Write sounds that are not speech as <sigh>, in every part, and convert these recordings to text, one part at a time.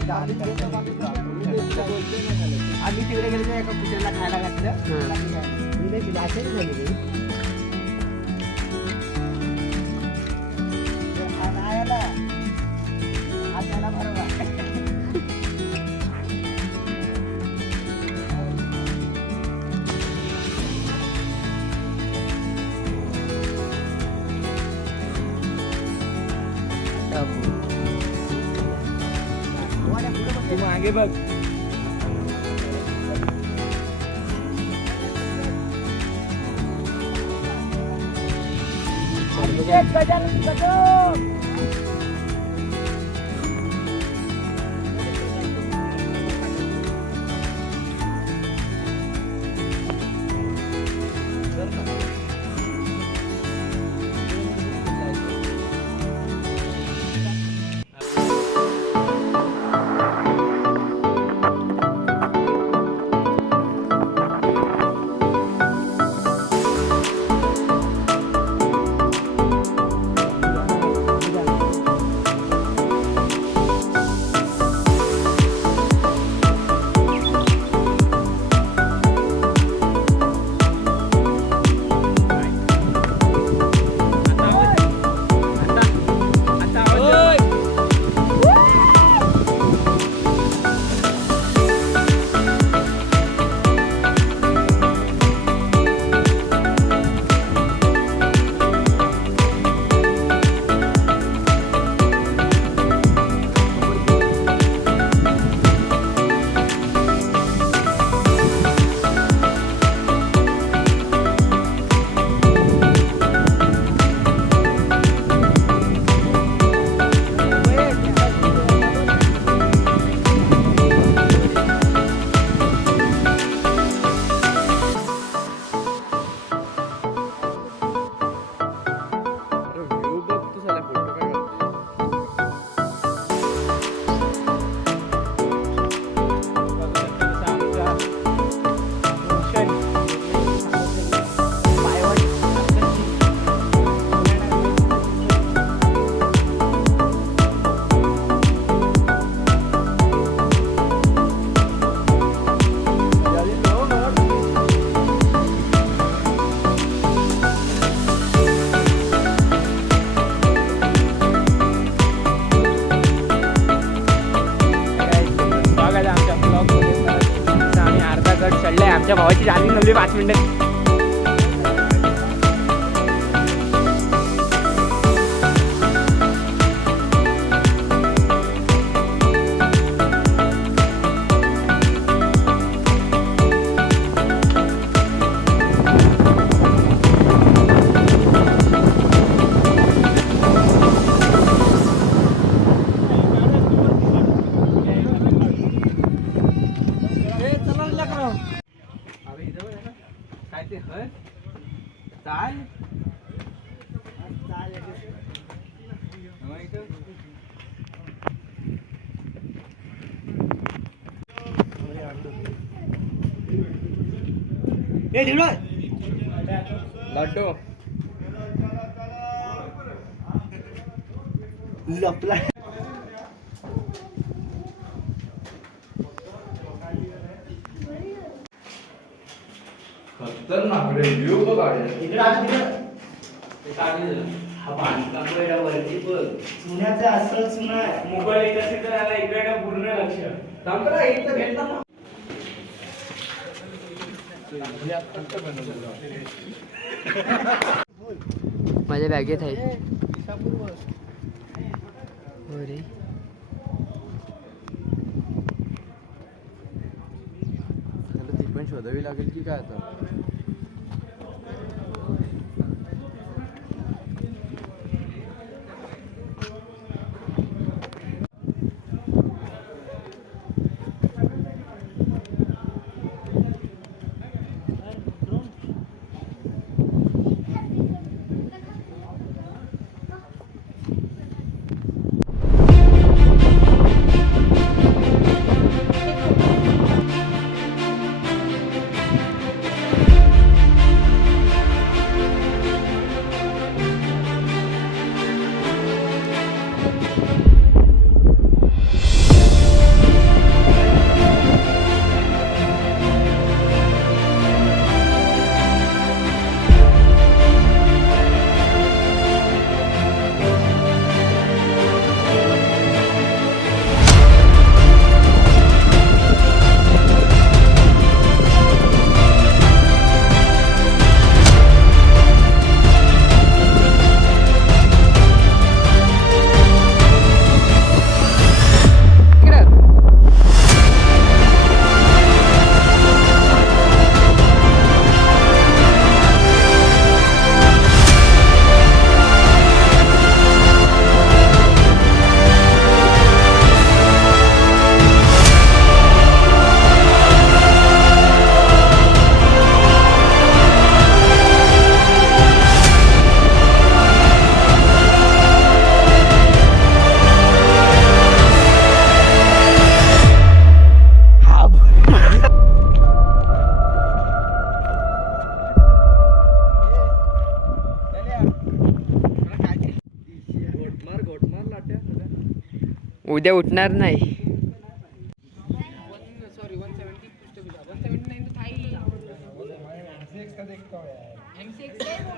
त्याला घ्या आधी आम्ही तिकडे गेलो एका कुत्र्याला खायला घातलं मी नाही दिलं, असेच झाले रे. हा नाही आला. मागे बघ. आमच्या भावाची चार्जिंग नव्हती पाच मिनिटं ते हय चाल ए, ढिंडोर. लड्डू लपला खतरनाक रे व्ह्यू बघ इकडे तिकडे. हा बांधकाम एवढ्या वरती बघ. चुन्याचं असं चुना आहे. मोबाईल येत असेल तर याला इकडे पूर्ण लक्ष. थांबरा इथं भेटला ना. माझ्या बॅगेत आहे हो रे ती पण शोधावी लागेल की काय आता?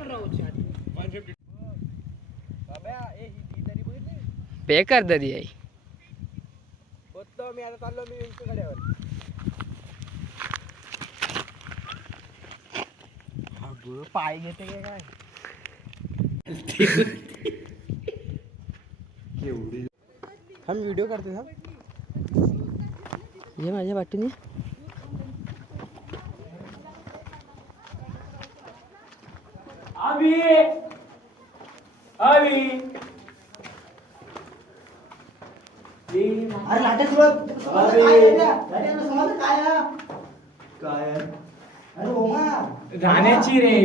रहा हूँ chat पे कर दरी आई मी आता चाललो मी गाड्यावर पाय घेते काय? <laughs> हम व्हिडिओ करते हा ये माझ्या वाटेने अभी अभी। अरे लाटे काय? काय अरे ओमा। राहण्याची रे।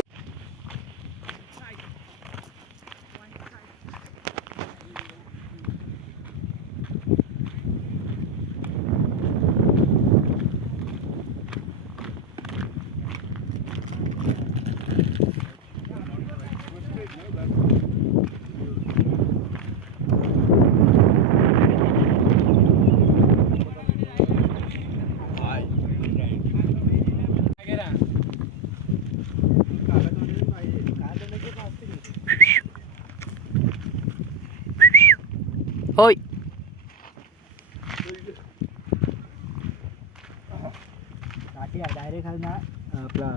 होय गाठी डायरेक्ट आहे ना आपला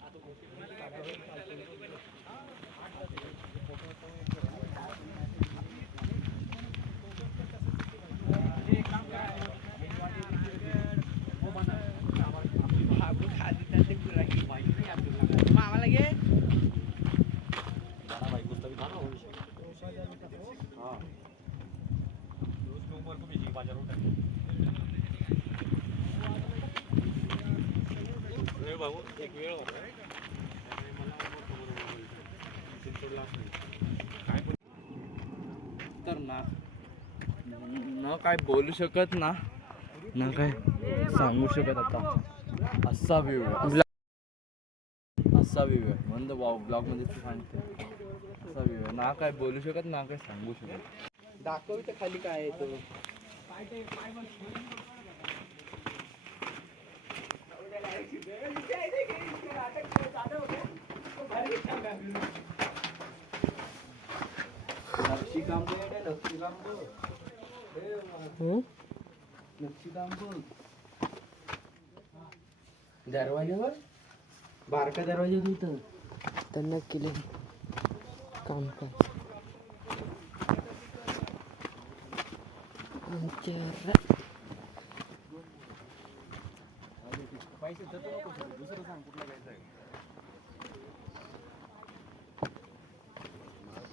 આ તો भाऊ एक वेळ तर ना न काय बोलू शकत ना ना काय सांगू शकत आता. असा व्ह्यू असा व्ह्यू आहे. म्हणून ब्लॉगमध्ये तू सांगते. असा व्ह्यू आहे. ना काय बोलू शकत ना काय सांगू शकत. दाखवते खाली काय आहे तो नक्षीकाम बघ रे, नक्षीकाम बघ. हं? नक्षीकाम बघ दरवाजावर बारका दरवाजा तिथं त्यांना केले काम काय आमच्या रा- इकडून हा साईड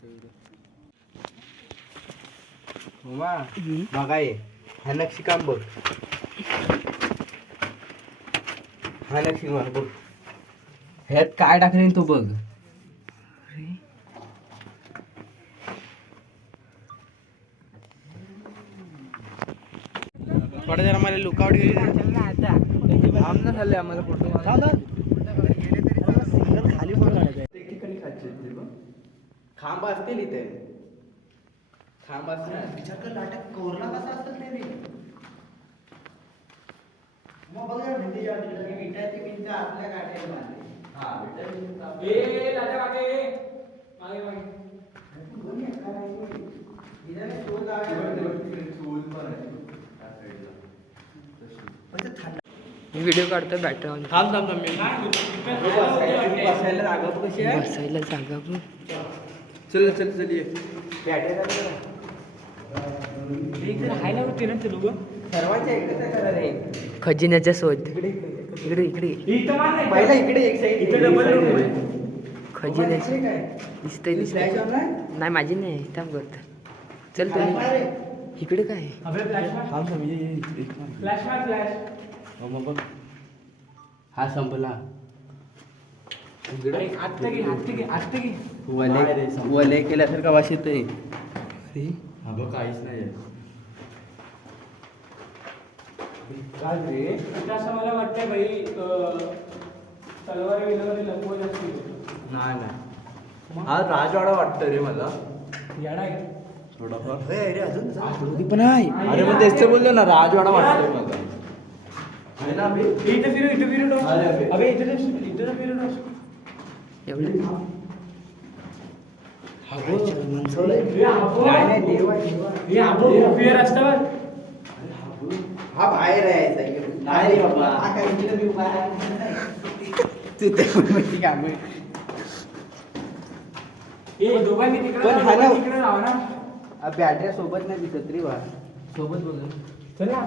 स्टेशन पर्यंत दिसते ना आम्ही काढतो व्हिडिओ उमा बघा. हा हा नक्षीकाम बघ. ह्यात काय टाकले तो बघ. थोडा जरा मला लुकआउट गेली आमना झाले आम्हाला फोटो थांब, थांब. मला सिग्नल खाली पण काढायचं आहे. खांब असतील इथे. खांब असतील विचार कर लाटे कोरला कसा असेल ते रे मग बघ ना भिंती ज्या ठिकाणी विटा आहे, ती भिंत आपल्या गाठ्याने बांधली. हा भेटेल ए दादा मागे मागे मागे. दोन्ही एका बाजूने. इथे शोध आहे. पण ते थंड मी व्हिडिओ काढतो बॅटरी ऑन थांब थांब थांब. मी बसायला जागा बघ कशी आहे? बसायला जागा बघ चल चल चल ये. राहायला होते ना ते लोक सर्वांच्या एकच आहे कलर आहे खजिन्याचा शोध इकडे इकडे पहिला इकडे एक साईड. खजिन्याची काय? दिसतंय दिसतंय. नाही माझी नाही थांब करतो. चल तुम्ही. इकडे काय? आहे? अबे फ्लॅश मार. थांब थांब ये ये, ये, एक मिनिट. फ्लॅश मार फ्लॅश हो, हा संपला. अरे संपला. वले केल्यासारखा वास येतोय. हा बघ काहीच नाही असं मला वाटतंय भाई तलवारी बिलवारी लपवत असतील. नाही नाही. हा राजवाडा वाटतं रे मला. येडा आहे. थोडाफार. आतमध्ये पण आहे. अरे मग तेच बोललो ना राजवाडा वाटतोय मला. आहे ना अभि? हे इथं फिरू इथं फिरू इथं इथं तर फिरू. एवढं हे आबो. नाही नाही देव आहे देव आहे. हे आबो फिर रस्त्यावर हा बाहेर बॅटऱ्या सोबत नाही दिसत रे बा. सोबत बघ चल ना.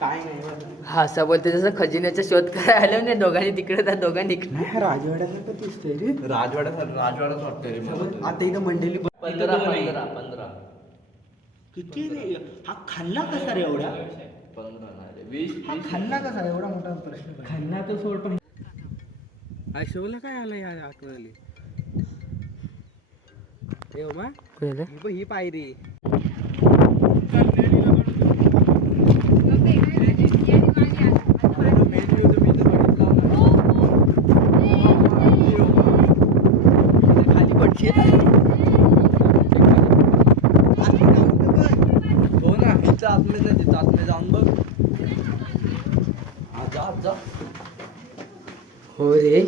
काय नाही. हा असं बोलते जसं खजिन्याचा शोध करायला आलो नाही दोघांनी तिकडे त्या दोघांनी इकडे. नाही राजवाड्यासारखं दिसतंय रे? राजवाडा राजवाडाच वाटतंय रे मला सोबत आता इथं मंडळी बघ- पंधरा. पंधरा पंधरा. किती रे? हा खाल्ला कसा रे एवढा? पंधरा नाही रे वीस हा वीस. खाल्ला कसा एवढा मोठा प्रश्न तर सोड पण अशोकला काय आलं या आठवली हे उमा? ही ही पायरी खाली पडशील हो ना इथं आतमध्ये नाही तिथं आतमध्ये जाऊन बघ हा, जा जा हो रे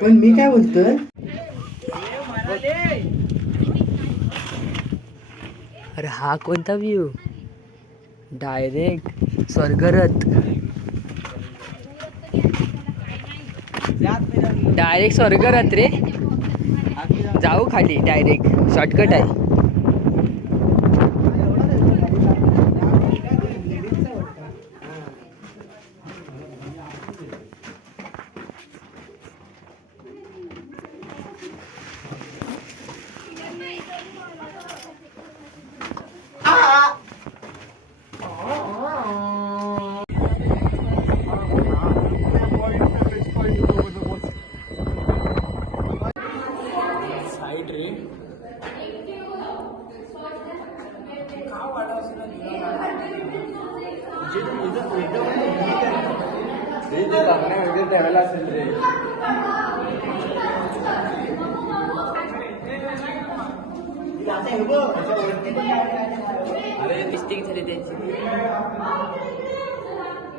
पण मी काय बोलतोय? अरे हा कोणता व्ह्यू डायरेक्ट स्वर्गरथ. डायरेक्ट स्वर्गरथ रे. जाऊ खाली डायरेक्ट शॉर्टकट आहे साईड रे रे ते लग्न वगैरे द्यायला असेल रे.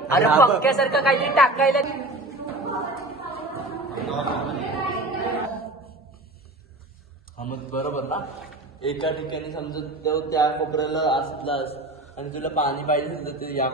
अरे पक्क्यासारखं काहीतरी टाकायला. हा मग बरोबर ना? एका ठिकाणी समजा तो त्या कोपऱ्याला असलास आणि तुला पाणी पाहिजे असेल तर ते या